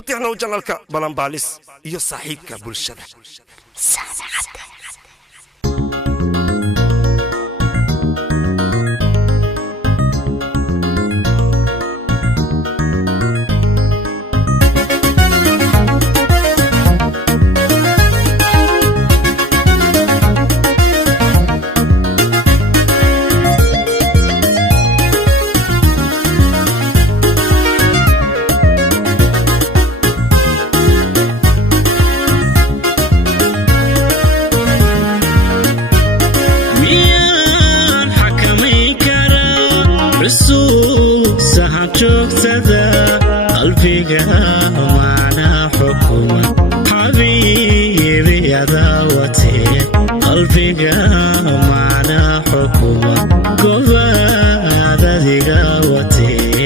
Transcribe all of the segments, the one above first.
كتيحنا وجنالك بلانباليس إيو صاحبك بلشدة قلبك معنا حكومة حبيبي يا ذواتي قلبك معنا حكومة قباد ذقاوتي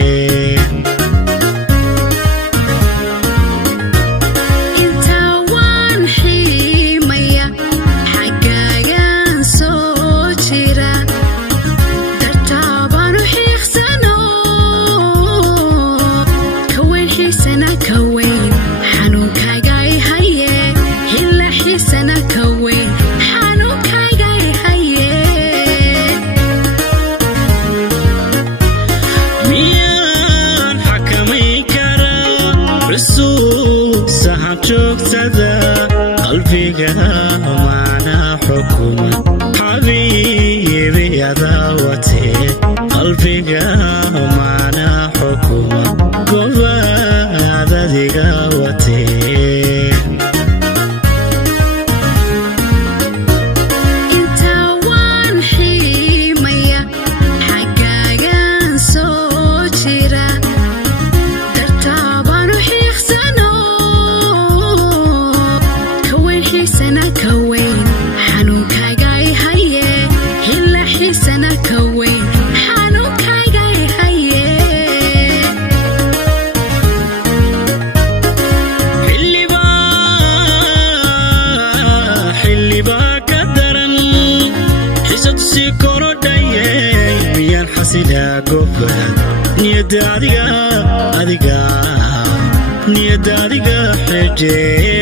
قلبك معنا حكومة حبيبي يا ذواتي قلبك معنا حكومة قباد ذقاوتي حسيدا قباد نيداديقا حجي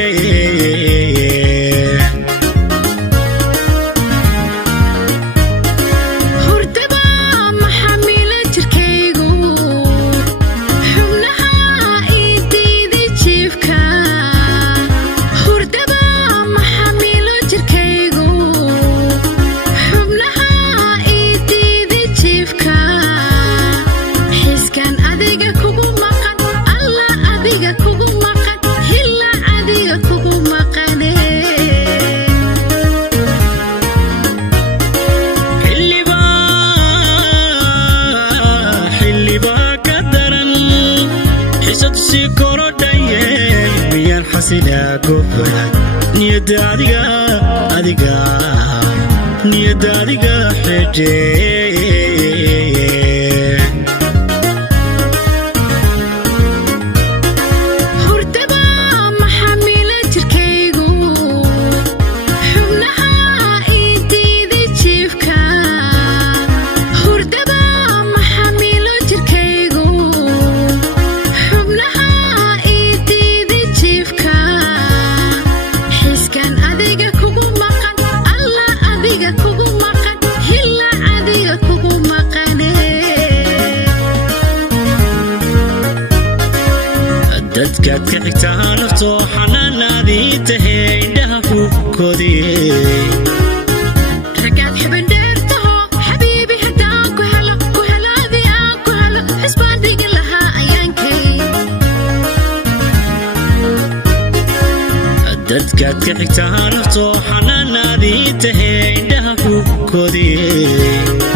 حسيدا قباد نيداديقا حجي dadkaad ka xigtaa nafto xanaanaadii tahay indhaha ku kodiyey ragaad xiban dheertaho xabiibi haddaan ku helaadii aan ku helo xisbaan dhigi lahaa ayaankay dadkaad ka xigtaa nafto xanaanaadii tahay indhaha ku kodiyey